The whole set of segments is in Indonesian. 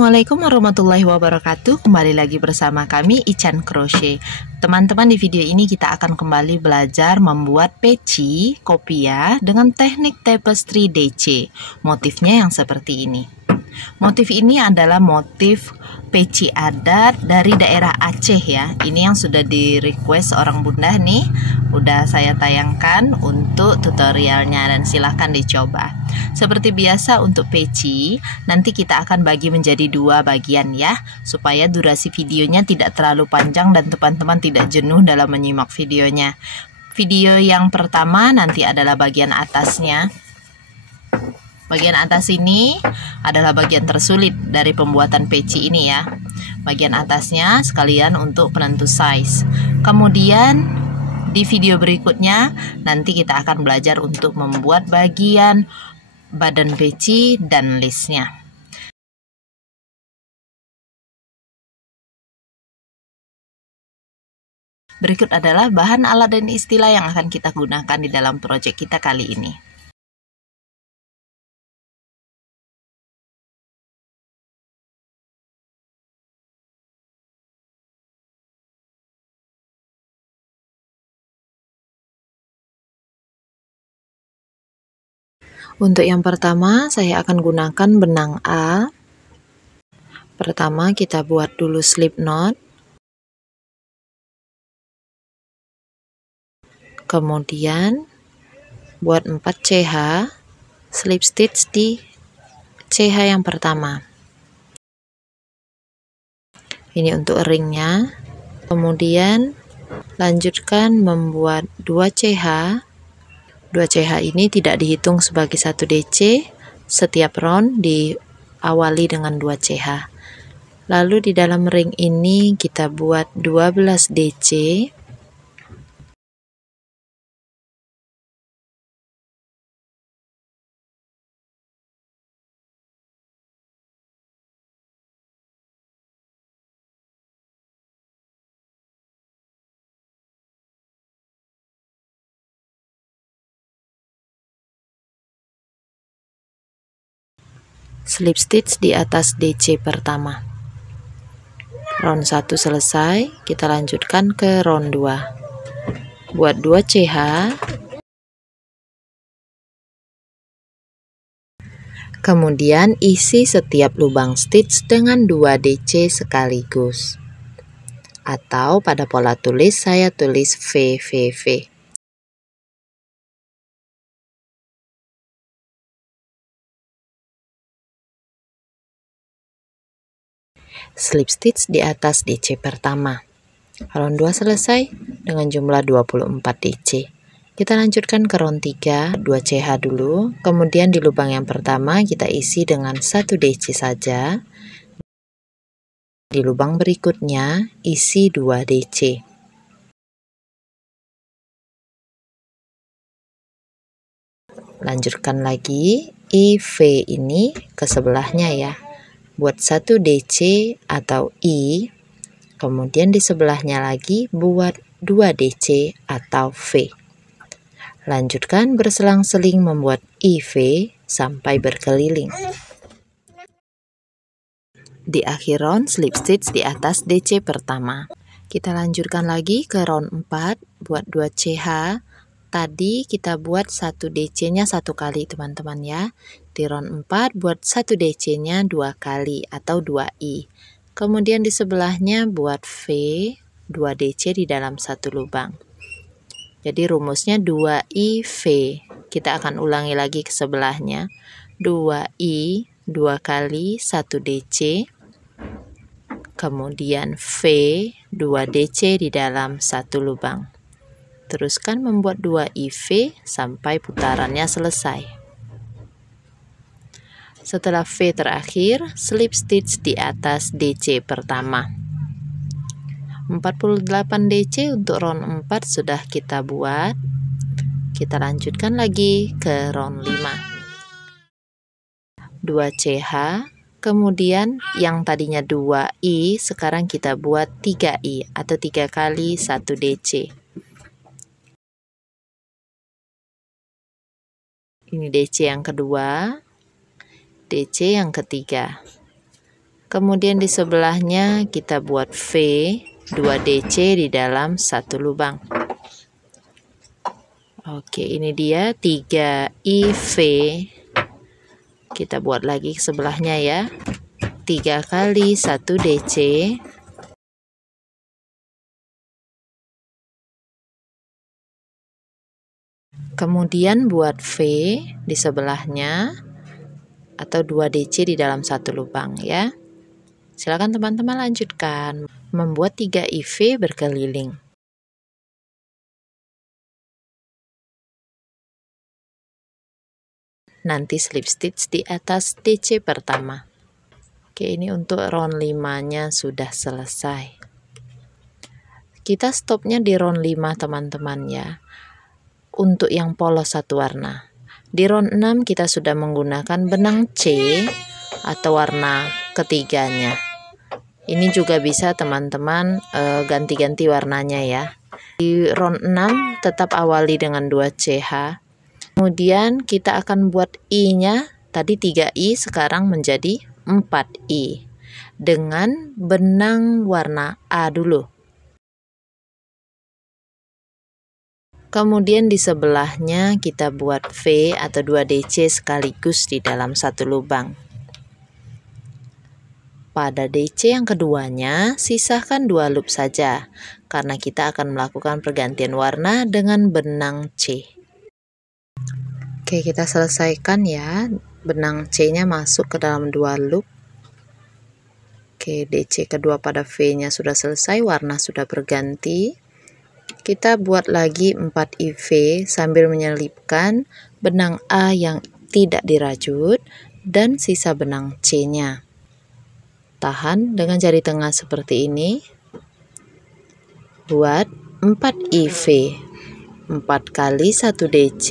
Assalamualaikum warahmatullahi wabarakatuh. Kembali lagi bersama kami Ican Crochet. Teman-teman, di video ini kita akan kembali belajar membuat peci kopiah dengan teknik tapestry DC. Motifnya yang seperti ini. Motif ini adalah motif peci adat dari daerah Aceh ya. Ini yang sudah di request orang bunda nih. Udah saya tayangkan untuk tutorialnya dan silahkan dicoba. Seperti biasa untuk peci, nanti kita akan bagi menjadi dua bagian ya, supaya durasi videonya tidak terlalu panjang dan teman-teman tidak jenuh dalam menyimak videonya. Video yang pertama nanti adalah bagian atasnya. Bagian atas ini adalah bagian tersulit dari pembuatan peci ini ya. Bagian atasnya sekalian untuk penentu size. Kemudian di video berikutnya nanti kita akan belajar untuk membuat bagian badan peci dan listnya. Berikut adalah bahan, alat, dan istilah yang akan kita gunakan di dalam proyek kita kali ini. Untuk yang pertama, saya akan gunakan benang A. Pertama, kita buat dulu slip knot. Kemudian, buat 4 CH, slip stitch di CH yang pertama. Ini untuk ringnya. Kemudian, lanjutkan membuat 2 CH. 2 CH ini tidak dihitung sebagai 1 DC, setiap round diawali dengan 2 CH. Lalu di dalam ring ini kita buat 12 DC. Slip stitch di atas DC pertama. Round 1 selesai, kita lanjutkan ke round 2. Buat 2 CH. Kemudian isi setiap lubang stitch dengan 2 DC sekaligus. Atau pada pola tulis saya tulis VVV. Slip stitch di atas DC pertama. Round 2 selesai dengan jumlah 24 DC. Kita lanjutkan ke round 3, 2 CH dulu. Kemudian di lubang yang pertama kita isi dengan 1 DC saja. Di lubang berikutnya isi 2 DC. Lanjutkan lagi IV ini ke sebelahnya ya. Buat 1 DC atau I, kemudian di sebelahnya lagi buat 2 DC atau V. Lanjutkan berselang-seling membuat IV sampai berkeliling. Di akhir round slip stitch di atas DC pertama. Kita lanjutkan lagi ke round 4, buat 2 CH. Tadi kita buat 1 DC-nya 1 kali teman-teman ya. Di round 4 buat 1 DC-nya 2 kali atau 2I. Kemudian di sebelahnya buat V, 2 DC di dalam 1 lubang. Jadi rumusnya 2I V. Kita akan ulangi lagi ke sebelahnya. 2I 2 kali 1 DC. Kemudian V 2 DC di dalam 1 lubang. Teruskan membuat 2 IV sampai putarannya selesai. Setelah V terakhir, slip stitch di atas DC pertama. 48 DC untuk round 4 sudah kita buat. Kita lanjutkan lagi ke round 5. 2 CH, kemudian yang tadinya 2I, sekarang kita buat 3I atau 3 kali 1 DC. Ini DC yang kedua, DC yang ketiga. Kemudian di sebelahnya kita buat V 2DC di dalam satu lubang. Oke, ini dia 3IV. Kita buat lagi ke sebelahnya ya. 3 kali 1 DC. Kemudian buat V di sebelahnya atau 2 DC di dalam satu lubang ya. Silakan teman-teman lanjutkan membuat 3 IV berkeliling. Nanti slip stitch di atas DC pertama. Oke, ini untuk round 5-nya sudah selesai. Kita stopnya di round 5 teman-teman ya. Untuk yang polos satu warna. Di round 6 kita sudah menggunakan benang C atau warna ketiganya. Ini juga bisa teman-teman ganti-ganti warnanya ya. Di round 6 tetap awali dengan 2 CH. Kemudian kita akan buat I-nya, tadi 3I sekarang menjadi 4I. Dengan benang warna A dulu. Kemudian di sebelahnya kita buat V atau 2 DC sekaligus di dalam satu lubang. Pada DC yang keduanya, sisakan 2 loop saja, karena kita akan melakukan pergantian warna dengan benang C. Oke, kita selesaikan ya. Benang C-nya masuk ke dalam 2 loop. Oke, DC kedua pada V-nya sudah selesai, warna sudah berganti. Kita buat lagi 4 IV sambil menyelipkan benang A yang tidak dirajut dan sisa benang C-nya. Tahan dengan jari tengah seperti ini. Buat 4 IV. 4 kali 1 DC.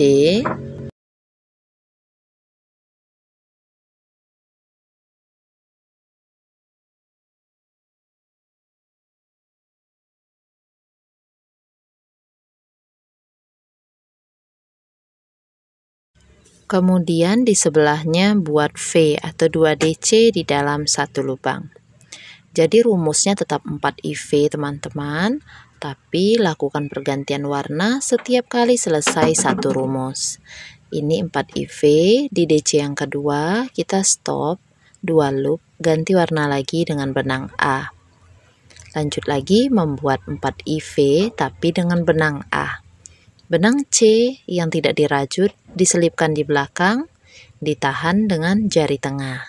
Kemudian di sebelahnya buat V atau 2 DC di dalam satu lubang. Jadi rumusnya tetap 4 IV teman-teman, tapi lakukan pergantian warna setiap kali selesai satu rumus. Ini 4 IV, di DC yang kedua kita stop 2 loop, ganti warna lagi dengan benang A. Lanjut lagi membuat 4 IV tapi dengan benang A. Benang C yang tidak dirajut diselipkan di belakang, ditahan dengan jari tengah.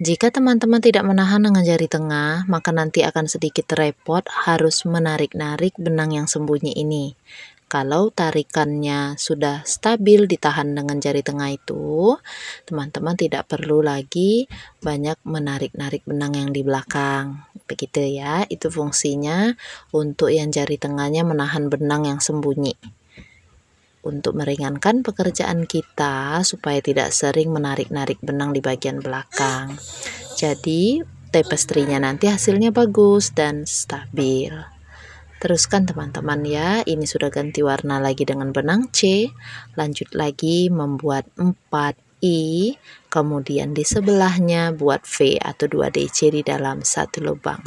Jika teman-teman tidak menahan dengan jari tengah, maka nanti akan sedikit repot harus menarik-narik benang yang sembunyi ini. Kalau tarikannya sudah stabil ditahan dengan jari tengah itu, teman-teman tidak perlu lagi banyak menarik-narik benang yang di belakang. Begitu ya, itu fungsinya untuk yang jari tengahnya menahan benang yang sembunyi. Untuk meringankan pekerjaan kita supaya tidak sering menarik-narik benang di bagian belakang. Jadi tapestry-nya nanti hasilnya bagus dan stabil. Teruskan teman-teman ya, ini sudah ganti warna lagi dengan benang C. Lanjut lagi membuat 4I, kemudian di sebelahnya buat V atau 2 DC di dalam satu lubang.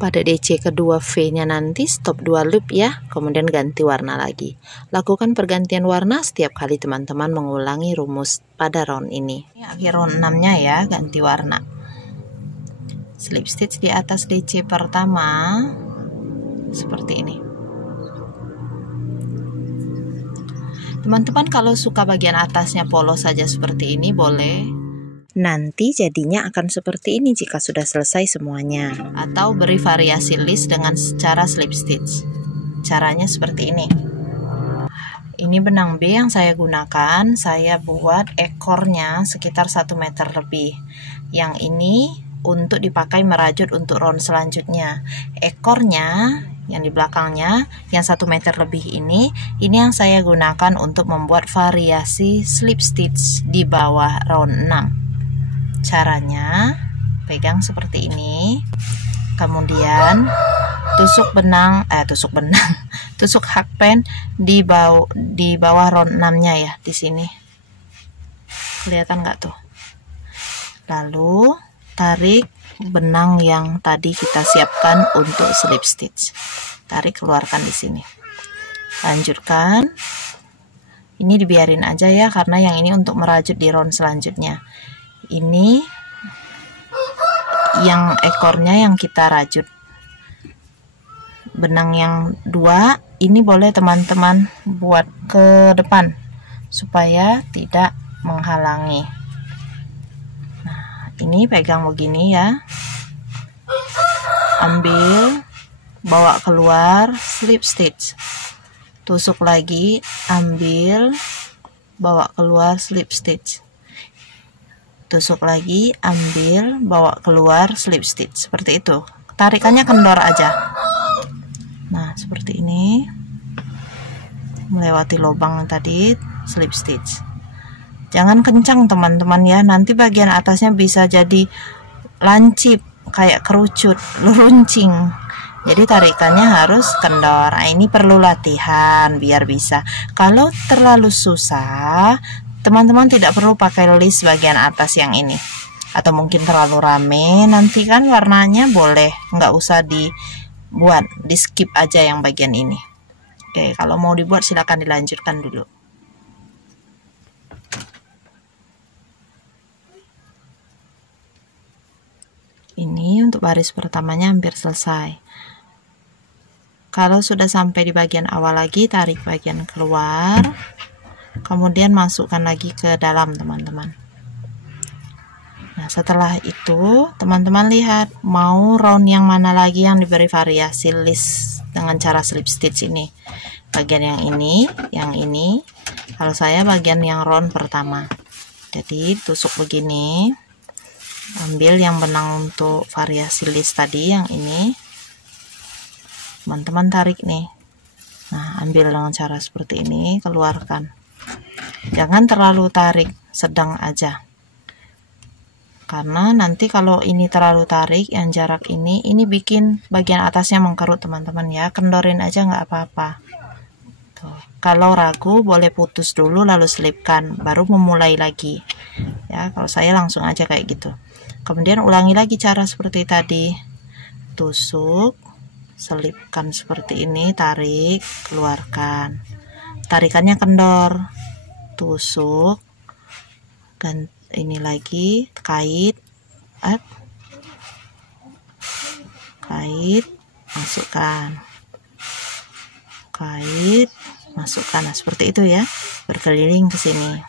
Pada DC kedua V-nya nanti stop 2 loop ya, kemudian ganti warna lagi. Lakukan pergantian warna setiap kali teman-teman mengulangi rumus pada round ini. Ini akhir round 6-nya ya, ganti warna. Slip stitch di atas DC pertama seperti ini. Teman-teman kalau suka bagian atasnya polos saja seperti ini boleh. Nanti jadinya akan seperti ini jika sudah selesai semuanya. Atau beri variasi list dengan cara slip stitch. Caranya seperti ini. Ini benang B yang saya gunakan. Saya buat ekornya sekitar 1 meter lebih. Yang ini untuk dipakai merajut untuk round selanjutnya. Ekornya yang di belakangnya yang 1 meter lebih ini yang saya gunakan untuk membuat variasi slip stitch di bawah round 6. Caranya pegang seperti ini, kemudian tusuk hakpen di bawah round 6-nya ya, di sini kelihatan nggak tuh. Lalu tarik benang yang tadi kita siapkan untuk slip stitch. Tarik, keluarkan di sini. Lanjutkan. Ini dibiarin aja ya, karena yang ini untuk merajut di round selanjutnya. Ini yang ekornya yang kita rajut. Benang yang 2 ini boleh teman-teman buat ke depan supaya tidak menghalangi. Nah, ini pegang begini ya. Ambil, bawa keluar, slip stitch. Tusuk lagi, ambil, bawa keluar, slip stitch. Tusuk lagi, ambil, bawa keluar, slip stitch. Seperti itu. Tarikannya kendor aja. Nah, seperti ini. Melewati lubang tadi, slip stitch. Jangan kencang teman-teman ya, nanti bagian atasnya bisa jadi lancip, kayak kerucut, luruncing. Jadi tarikannya harus kendor. Nah, ini perlu latihan biar bisa. Kalau terlalu susah, teman-teman tidak perlu pakai list bagian atas yang ini. Atau mungkin terlalu rame, nanti kan warnanya boleh nggak usah dibuat, di skip aja yang bagian ini. Oke, kalau mau dibuat silakan dilanjutkan dulu. Ini untuk baris pertamanya hampir selesai. Kalau sudah sampai di bagian awal lagi, tarik bagian keluar, kemudian masukkan lagi ke dalam teman-teman. Nah, setelah itu teman-teman lihat mau round yang mana lagi yang diberi variasi list dengan cara slip stitch ini. Bagian yang ini. Kalau saya bagian yang round pertama. Jadi tusuk begini. Ambil yang benang untuk variasi list tadi yang ini. Teman-teman tarik nih. Nah, ambil dengan cara seperti ini, keluarkan. Jangan terlalu tarik, sedang aja. Karena nanti kalau ini terlalu tarik, yang jarak ini bikin bagian atasnya mengkerut teman-teman ya. Kendorin aja nggak apa-apa. Kalau ragu boleh putus dulu lalu selipkan, baru memulai lagi. Ya, kalau saya langsung aja kayak gitu. Kemudian ulangi lagi cara seperti tadi. Tusuk, selipkan seperti ini, tarik, keluarkan. Tarikannya kendor. Tusuk, dan ini lagi kait, kait, masukkan, kait, masukkan. Nah, seperti itu ya, berkeliling ke sini.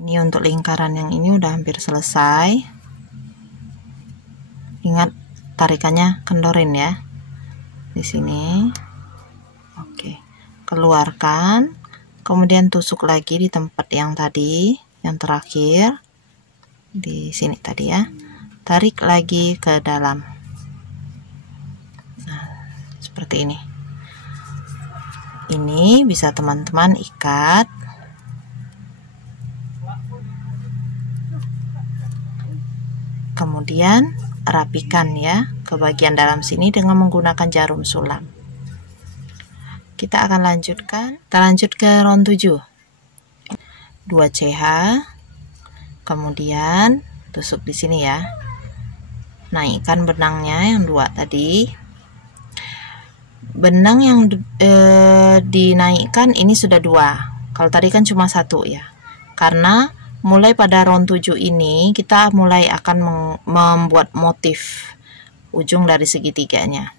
Ini untuk lingkaran yang ini udah hampir selesai. Ingat tarikannya kendorin ya. Di sini. Oke. Keluarkan. Kemudian tusuk lagi di tempat yang tadi, yang terakhir. Di sini tadi ya. Tarik lagi ke dalam. Nah, seperti ini. Ini bisa teman-teman ikat. Kemudian rapikan ya ke bagian dalam sini dengan menggunakan jarum sulam. Kita akan lanjutkan. Kita lanjut ke round 7. 2 CH. Kemudian tusuk di sini ya. Naikkan benangnya yang 2 tadi. Benang yang dinaikkan ini sudah 2. Kalau tadi kan cuma 1 ya. Karena mulai pada round 7 ini kita mulai akan membuat motif ujung dari segitiganya.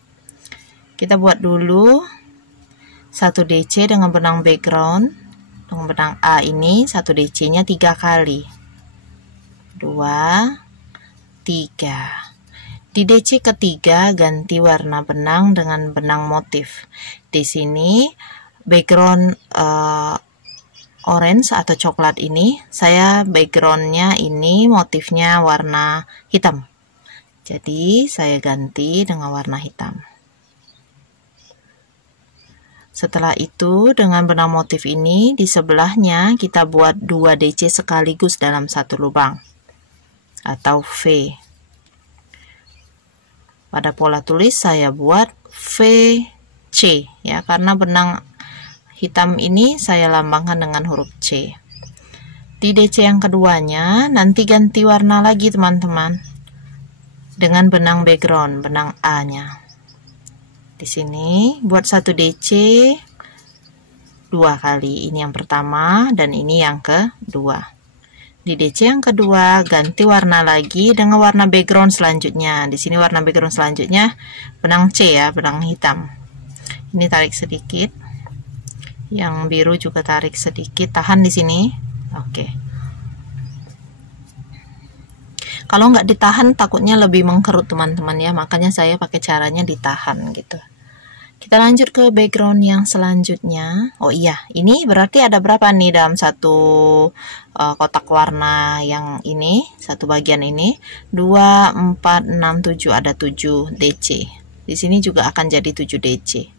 Kita buat dulu 1 DC dengan benang background, dengan benang A ini 1 DC nya 3 kali, 2, 3. Di DC ketiga ganti warna benang dengan benang motif. Di sini background orange atau coklat ini, saya backgroundnya ini motifnya warna hitam. Jadi saya ganti dengan warna hitam. Setelah itu dengan benang motif ini di sebelahnya kita buat 2 DC sekaligus dalam 1 lubang atau V. Pada pola tulis saya buat VC ya, karena benang hitam ini saya lambangkan dengan huruf C. Di DC yang keduanya nanti ganti warna lagi teman-teman. dengan benang background, benang A-nya. Di sini buat 1 DC 2 kali. Ini yang pertama dan ini yang kedua. Di DC yang kedua ganti warna lagi dengan warna background selanjutnya. Di sini warna background selanjutnya benang C ya, benang hitam. Ini tarik sedikit. Yang biru juga tarik sedikit, tahan di sini. Oke. Kalau nggak ditahan takutnya lebih mengkerut teman-teman ya, makanya saya pakai caranya ditahan gitu. Kita lanjut ke background yang selanjutnya. Oh iya, ini berarti ada berapa nih dalam satu kotak warna yang ini, satu bagian ini? 2, 4, 6, 7, ada 7 DC. Di sini juga akan jadi 7 DC.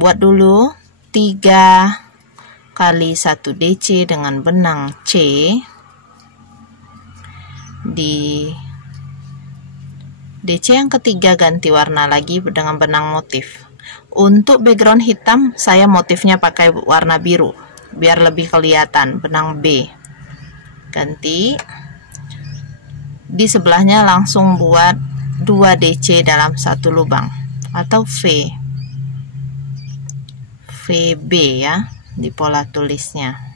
Buat dulu 3 kali 1 DC dengan benang C. Di DC yang ketiga ganti warna lagi dengan benang motif. Untuk background hitam saya motifnya pakai warna biru biar lebih kelihatan, benang B. Ganti. Di sebelahnya langsung buat 2 DC dalam satu lubang atau VB ya di pola tulisnya.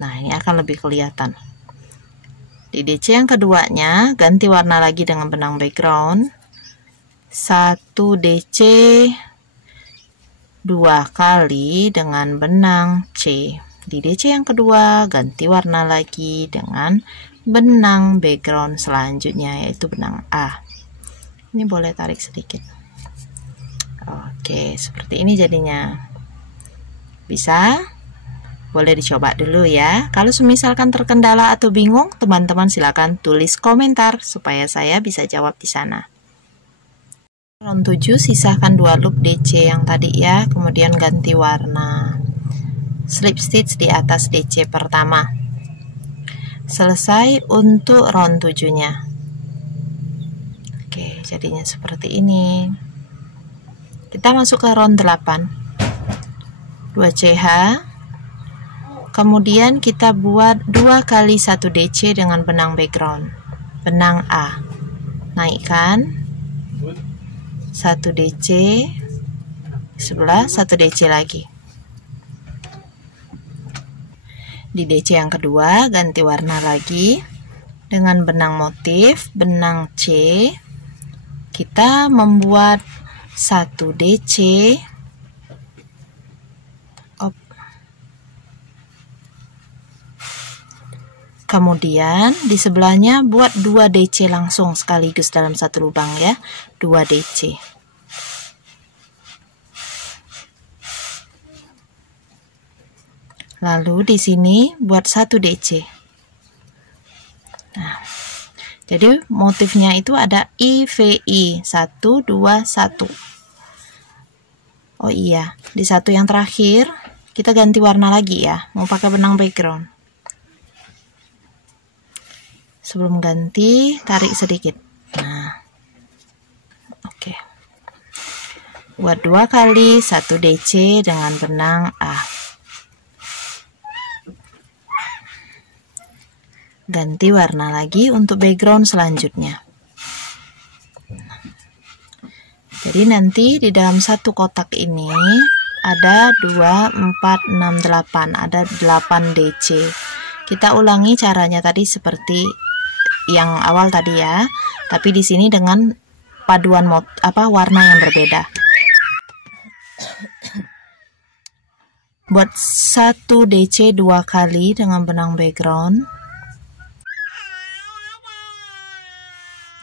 Nah, ini akan lebih kelihatan. Di DC yang keduanya ganti warna lagi dengan benang background. 1 DC 2 kali dengan benang C. Di DC yang kedua ganti warna lagi dengan benang background selanjutnya, yaitu benang A. Ini boleh tarik sedikit. Oke, seperti ini jadinya. Bisa? Boleh dicoba dulu ya. Kalau misalkan terkendala atau bingung, teman-teman silakan tulis komentar supaya saya bisa jawab di sana. Round 7 sisahkan 2 loop DC yang tadi ya, kemudian ganti warna. Slip stitch di atas DC pertama. Selesai untuk round 7-nya. Oke, jadinya seperti ini. Kita masuk ke round 8. 2 CH. Kemudian kita buat 2 kali 1 DC dengan benang background, benang A. Naikkan 1 DC, sebelah 1 DC lagi. Di DC yang kedua ganti warna lagi dengan benang motif, benang C. Kita membuat 1 DC. Kemudian di sebelahnya buat 2 DC langsung sekaligus dalam satu lubang ya, 2 DC. Lalu di sini buat 1 DC. Nah, jadi motifnya itu ada IVI 1 2 1. Oh iya, di satu yang terakhir kita ganti warna lagi ya, mau pakai benang background. Sebelum ganti, tarik sedikit. Nah, oke. Buat 2 kali 1 DC dengan benang A. Ganti warna lagi untuk background selanjutnya. Jadi nanti di dalam satu kotak ini ada 2, 4, 6, 8. Ada 8 DC. Kita ulangi caranya tadi seperti yang awal tadi ya, tapi di sini dengan paduan warna yang berbeda. Buat 1 DC 2 kali dengan benang background.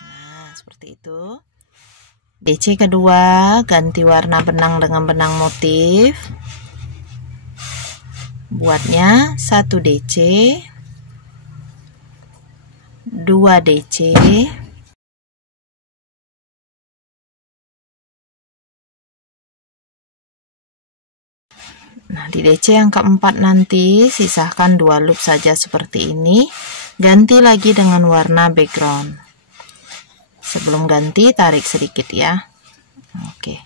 Nah, seperti itu. DC kedua ganti warna benang dengan benang motif. Buatnya 1 DC 2 DC. Nah, di DC yang keempat nanti sisahkan 2 loop saja seperti ini. Ganti lagi dengan warna background. Sebelum ganti tarik sedikit ya. Oke.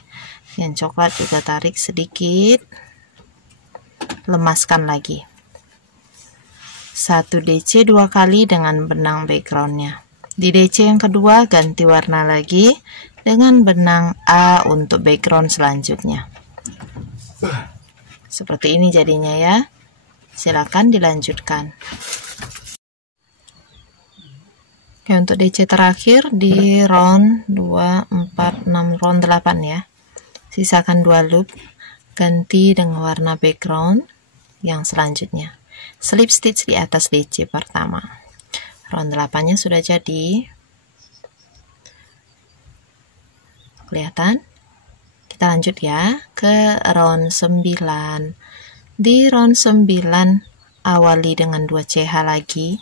Yang coklat juga tarik sedikit. Lemaskan lagi. 1 DC 2 kali dengan benang backgroundnya. Di DC yang kedua ganti warna lagi dengan benang A untuk background selanjutnya. Seperti ini jadinya ya. Silakan dilanjutkan. Oke, untuk DC terakhir di round 2, 4, 6, round 8 ya. Sisakan 2 loop, ganti dengan warna background yang selanjutnya. Slip stitch di atas DC pertama. Round 8-nya sudah jadi. Kelihatan? Kita lanjut ya ke round 9. Di round 9 awali dengan 2 CH lagi.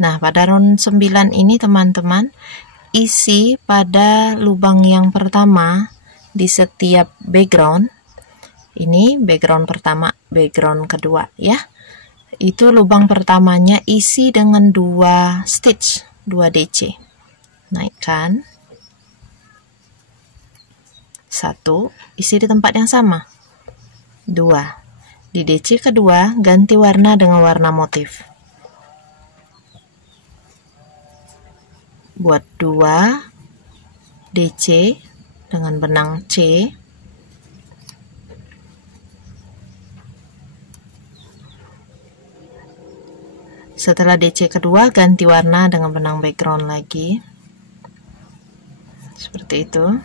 Nah, pada round 9 ini teman-teman isi pada lubang yang pertama di setiap background. Ini background pertama, background kedua ya. Itu lubang pertamanya isi dengan 2 stitch, 2 DC. Naikkan. 1, isi di tempat yang sama. 2. Di DC kedua, ganti warna dengan warna motif. Buat 2 DC dengan benang C. Setelah DC kedua, ganti warna dengan benang background lagi. Seperti itu.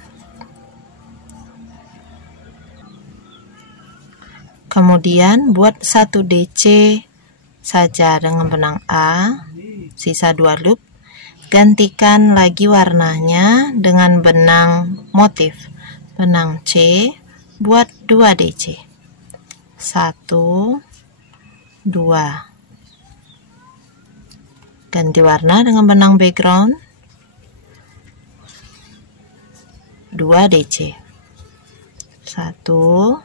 Kemudian buat 1 DC saja dengan benang A, sisa 2 loop. Gantikan lagi warnanya dengan benang motif, benang C, buat 2 DC. 1, 2. Ganti warna dengan benang background, 2 DC. 1,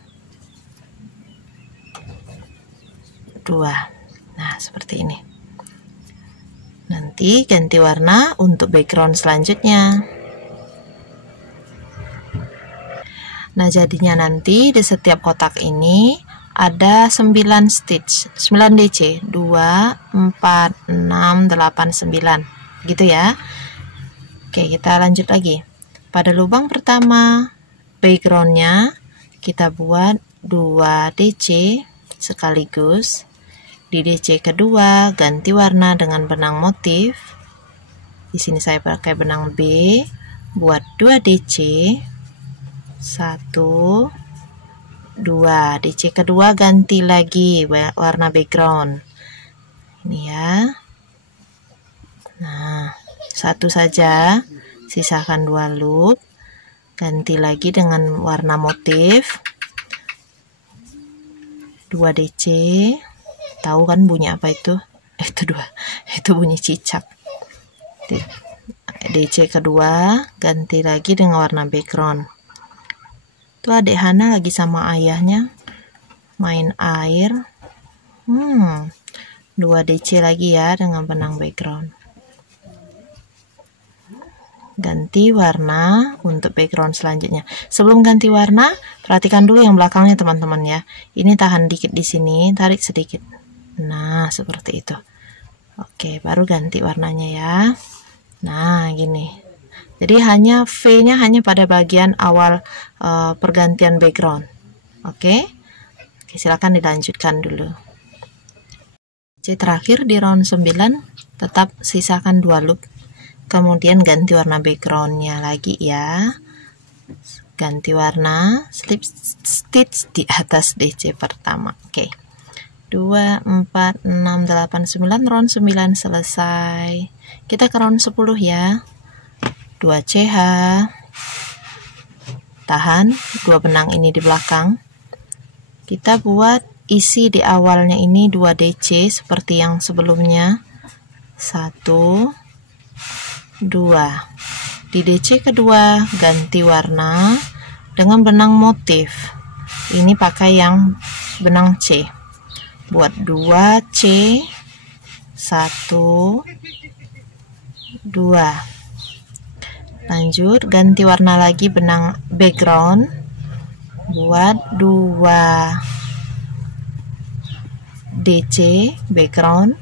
2. Nah, seperti ini. Nanti ganti warna untuk background selanjutnya. Nah, jadinya nanti di setiap kotak ini ada 9 stitch, 9 DC, 2, 4, 6, 8, 9. Gitu ya. Oke, kita lanjut lagi. Pada lubang pertama, backgroundnya kita buat 2 DC sekaligus. Di DC kedua, ganti warna dengan benang motif. Di sini saya pakai benang B, buat 2 DC. 1, 2. DC kedua ganti lagi warna background. Ini ya. Nah, 1 saja. Sisakan 2 loop. Ganti lagi dengan warna motif. 2 DC. Tahu kan bunyi apa itu? Itu 2. Itu bunyi cicak. DC kedua ganti lagi dengan warna background. Tuh adik Hana lagi sama ayahnya main air. 2 DC lagi ya dengan benang background. Ganti warna untuk background selanjutnya. Sebelum ganti warna, perhatikan dulu yang belakangnya teman-teman ya. Ini tahan dikit di sini, tarik sedikit. Nah, seperti itu. Oke, baru ganti warnanya ya. Nah, gini. Jadi hanya V-nya hanya pada bagian awal pergantian background. Oke, silakan dilanjutkan dulu. Jadi terakhir di round 9 tetap sisakan 2 loop. Kemudian ganti warna backgroundnya lagi ya. Ganti warna, slip stitch di atas DC pertama. Oke. 2, 4, 6, 8, 9, round 9 selesai. Kita ke round 10 ya. 2 CH. Tahan 2 benang ini di belakang. Kita buat isi di awalnya ini 2 DC seperti yang sebelumnya. 1, 2. Di DC kedua ganti warna dengan benang motif. Ini pakai yang benang C. Buat 2 C, 1, 2. Lanjut ganti warna lagi benang background. Buat 2 DC background.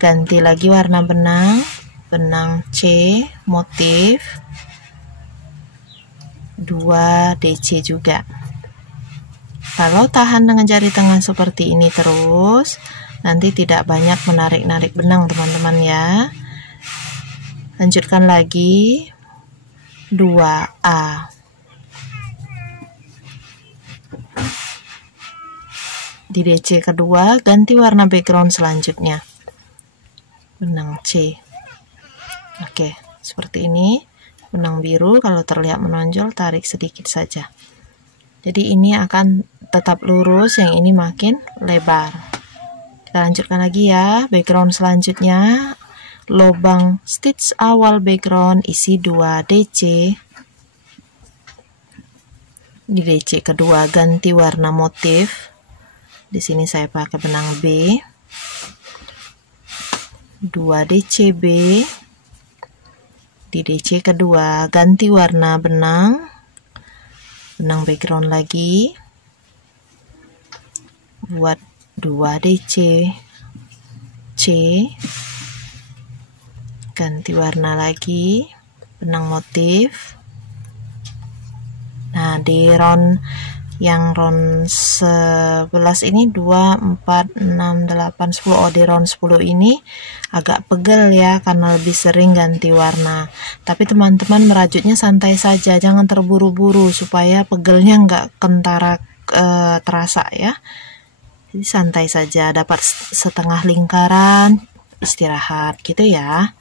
ganti lagi warna benang, benang C motif 2 DC juga. Kalau tahan dengan jari tengah seperti ini terus, nanti tidak banyak menarik-narik benang teman-teman ya. Lanjutkan lagi 2A. Di DC kedua ganti warna background selanjutnya, benang C. Oke, seperti ini, benang biru kalau terlihat menonjol tarik sedikit saja. Jadi ini akan tetap lurus, yang ini makin lebar. Kita lanjutkan lagi ya, background selanjutnya, lubang stitch awal background isi 2 DC. Di DC kedua ganti warna motif. Di sini saya pakai benang B, 2 DCB. Di DC kedua ganti warna benang, benang background lagi, buat 2 DC C, ganti warna lagi, benang motif. Nah, di round yang round 11 ini 2, 4, 6, 8, 10. Oh, di round 10 ini agak pegel ya, karena lebih sering ganti warna. Tapi teman-teman merajutnya santai saja, jangan terburu-buru supaya pegelnya nggak kentara terasa ya. Jadi santai saja, dapat setengah lingkaran, istirahat gitu ya,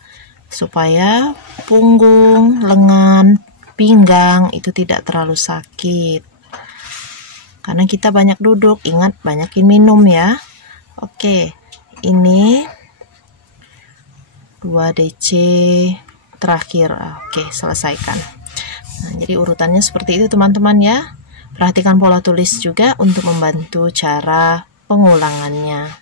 supaya punggung, lengan, pinggang itu tidak terlalu sakit. Karena kita banyak duduk, ingat banyakin minum ya. Oke, ini 2 DC terakhir. Oke, selesaikan. Nah, jadi urutannya seperti itu teman-teman ya. Perhatikan pola tulis juga untuk membantu cara pengulangannya.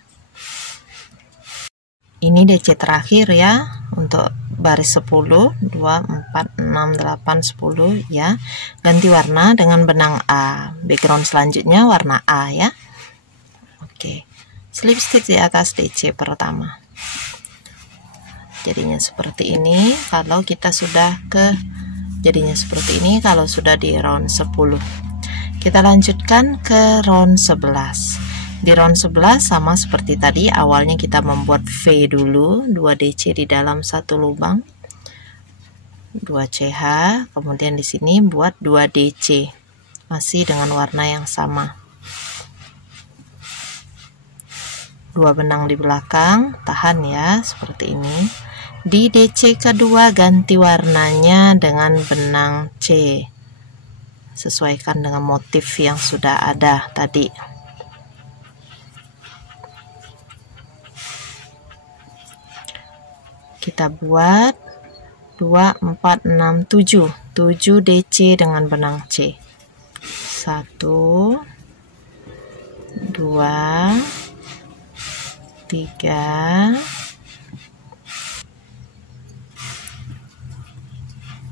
Ini DC terakhir ya, untuk baris 10, 2, 4, 6, 8, 10 ya. Ganti warna dengan benang A. Background selanjutnya warna A ya. Oke. Slip stitch di atas DC pertama. Jadinya seperti ini kalau kita sudah jadinya seperti ini kalau sudah di round 10. Kita lanjutkan ke round 11. Di round 11 sama seperti tadi, awalnya kita membuat V dulu, 2 DC di dalam satu lubang, 2 CH, kemudian di sini buat 2 DC, masih dengan warna yang sama. 2 benang di belakang, tahan ya, seperti ini. Di DC kedua ganti warnanya dengan benang C, sesuaikan dengan motif yang sudah ada tadi. Kita buat 2, 4, 6, 7 DC dengan benang C. 1, 2, 3,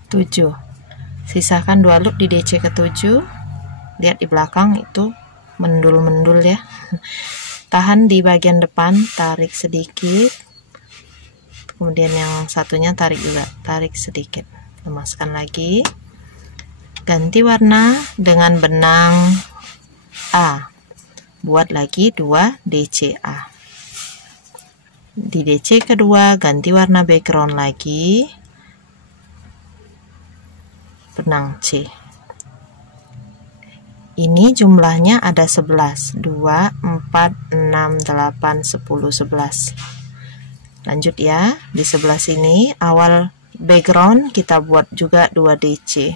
7. Sisakan 2 loop di DC ke-7. Lihat di belakang itu mendul-mendul ya. Tahan di bagian depan, tarik sedikit. Kemudian yang satunya tarik juga, tarik sedikit, lemaskan lagi, ganti warna dengan benang A, buat lagi 2 DCA. Di DC kedua ganti warna background lagi, benang C. Ini jumlahnya ada 11, 2, 4, 6, 8, 10, 11. Lanjut ya, di sebelah sini awal background kita buat juga 2 DC.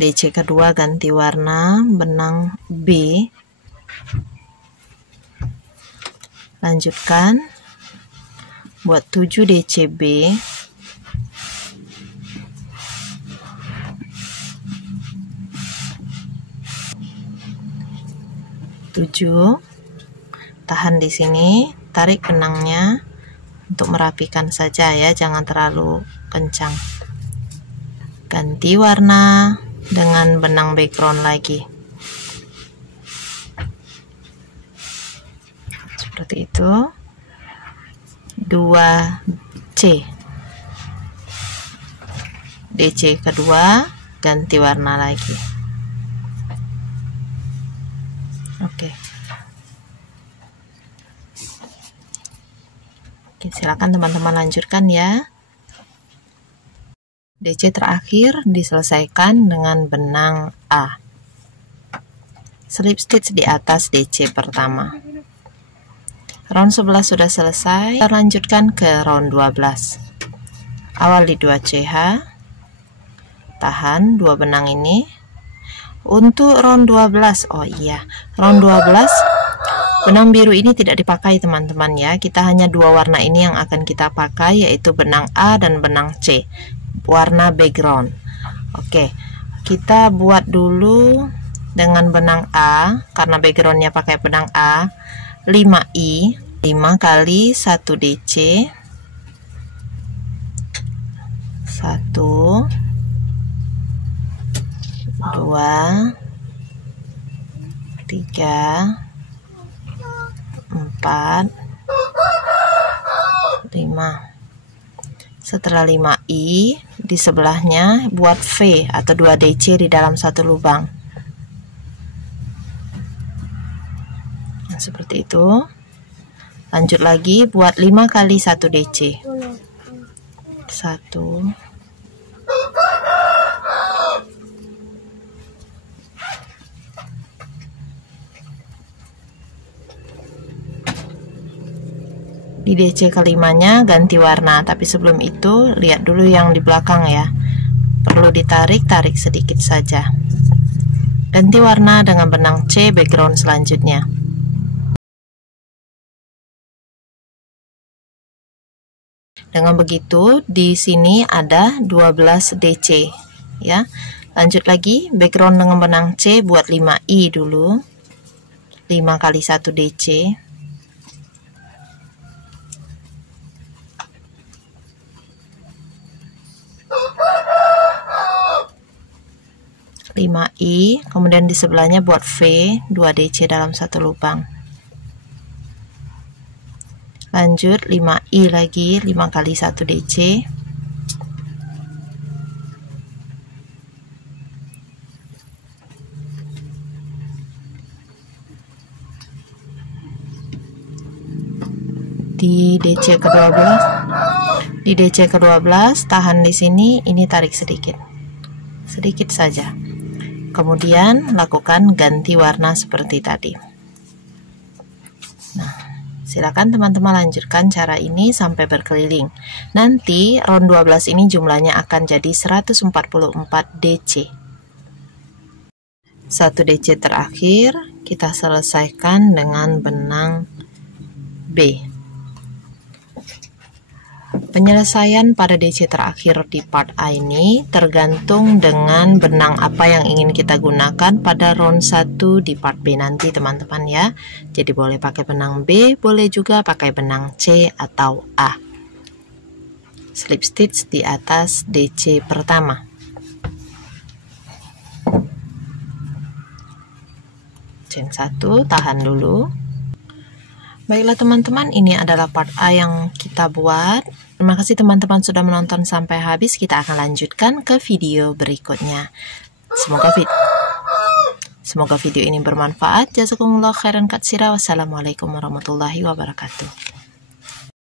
DC kedua ganti warna, benang B. Lanjutkan, buat 7 DCB. Tahan di sini, tarik benangnya untuk merapikan saja ya, jangan terlalu kencang. Ganti warna dengan benang background lagi. seperti itu. 2C, DC kedua, ganti warna lagi. Oke, silakan teman-teman lanjutkan ya. DC terakhir diselesaikan dengan benang A. Slip stitch di atas DC pertama. Round 11 sudah selesai. Kita lanjutkan ke round 12. Awal di 2CH. Tahan 2 benang ini. Untuk round 12, oh iya, round 12 benang biru ini tidak dipakai teman-teman ya. Kita hanya 2 warna ini yang akan kita pakai, yaitu benang A dan benang C, warna background. Oke, kita buat dulu dengan benang A, karena backgroundnya pakai benang A. 5I, 5 kali 1 DC, 1, 2, 3, 4, 5. Setelah 5I, di sebelahnya buat V atau 2 DC di dalam satu lubang. Nah, seperti itu. Lanjut lagi buat 5 kali 1 DC. 1, 2. Di DC kelimanya ganti warna, tapi sebelum itu lihat dulu yang di belakang ya. Perlu ditarik sedikit saja. Ganti warna dengan benang C background selanjutnya. Dengan begitu di sini ada 12 DC ya. Lanjut lagi background dengan benang C buat 5I dulu. 5 kali 1 DC. 5I, kemudian di sebelahnya buat V 2 DC dalam satu lubang. Lanjut 5I lagi, 5 kali 1 DC. Di DC ke-12, di DC ke-12 tahan di sini, ini tarik sedikit saja. Kemudian lakukan ganti warna seperti tadi. Nah, silakan teman-teman lanjutkan cara ini sampai berkeliling. Nanti round 12 ini jumlahnya akan jadi 144 DC. 1 DC terakhir kita selesaikan dengan benang B. Penyelesaian pada DC terakhir di part A ini tergantung dengan benang apa yang ingin kita gunakan pada round 1 di part B nanti teman-teman ya. Jadi boleh pakai benang B, boleh juga pakai benang C atau A. Slip stitch di atas DC pertama. Chain 1, tahan dulu. Baiklah teman-teman, ini adalah part A yang kita buat. Terima kasih teman-teman sudah menonton sampai habis. Kita akan lanjutkan ke video berikutnya. Semoga video ini bermanfaat. Jazakumullah khairan katsira. Wassalamualaikum warahmatullahi wabarakatuh.